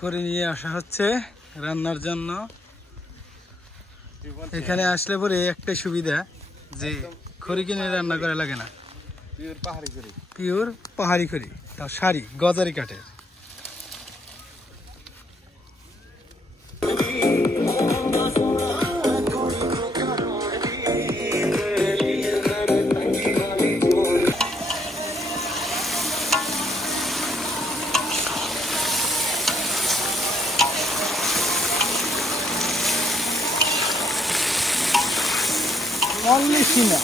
করে নিয়ে আসা হচ্ছে রান্নার জন্য। এখানে আসলে পরে একটাই সুবিধা যে খড়ি কিনে রান্না করা লাগে না, পিওর পাহাড়ি খড়ি, তাও শাড়ি গজারি কাঠের। Only China.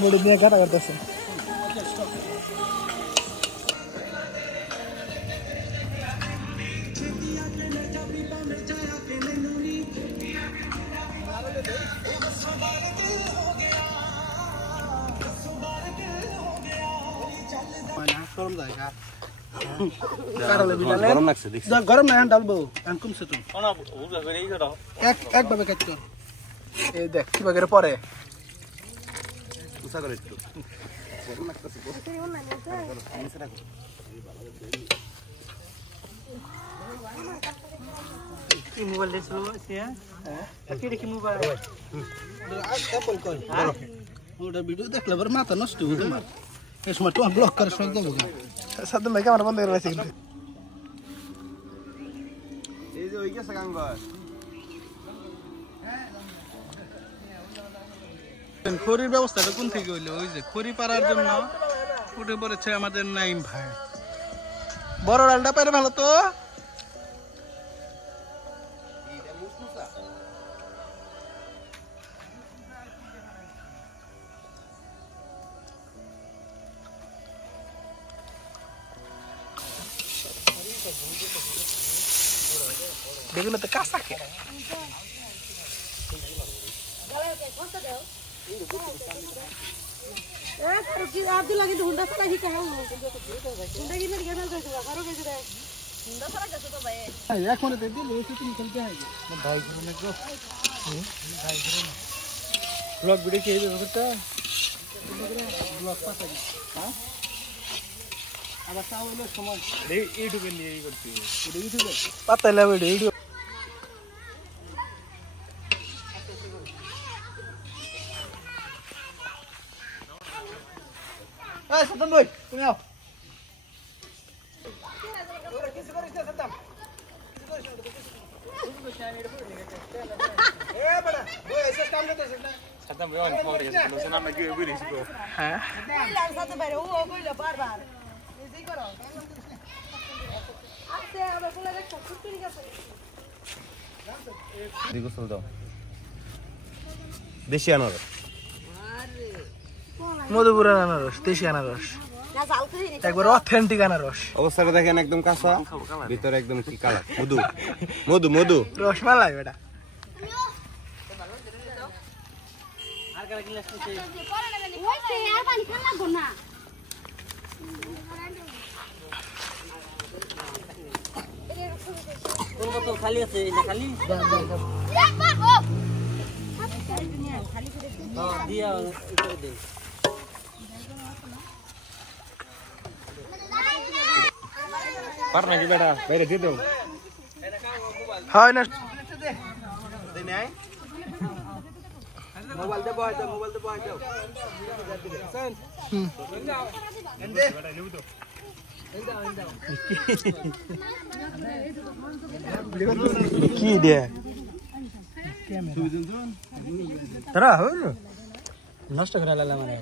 Bodi dia kata sih. গরম না ডালবো কমছে তো একভাবে কাটতো এই দেখ কিভাবে পরে মোবাইল ভিডিও দেখলে মাথা নষ্ট হয়ে তোমার এই সময় তোমার ব্লক করে সব দেবো সাদ্দাম ভাই ক্যামেরা বন্ধ করে রাখছে কিন্তু এই যে ওই গেছে গাঙ্গর খড়ির ব্যবস্থাটা কোন থেকে হইলো? ওই যে খড়ি পাড়ার জন্য উঠে পড়েছে আমাদের নাইম ভাই। বড় ডালটা পারে ভালো তো দেখুন তো কাঁচা কে ব্লগ ভিডিও কি ব্যাপারটা ব্লগ আবার তাহলে সময় ইউটিউবে নিয়ে করতে ইউটিউবে পাতা লাগবে ইউটিউব এই সাদ্দাম ভাই তুমি আও কিছু করিস না সাদ্দাম এ বড়া ওই এসে কাম করতেছ না সাদ্দাম ভাই অন ফোন করে বলছেন আমরা কি কইরি শিখো হ্যাঁ কইলা সাদ্দাম ভাই ও কইলা বারবার এই করো আচ্ছা আবার বলে রাখছো ছুটি গেছে দেখো চল দাও দেশি আনারস মধুপুরের আনারস দেশি আনারস একবার অথেন্টিক আনারস অবস্থাটা দেখেন একদম কাঁচা ভিতরে একদম কি কালার মধু মধু মধু রসমালাই বেটা আর কারা গ্লাস নিতে ওই সে আর পানি খান লাগো না কোন কত খালি আছে এটা খালি খালি করে দিয়া করে দে পার নাকি বেটা বাইরে দিয়ে দাও হয় না দে নাই মোবাইল দে বয় দাও মোবাইল দে বয় দাও এন্ডে বেটা লিউ দাও কি দে তারা হলো নষ্ট করে লালা মানে